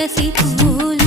necessito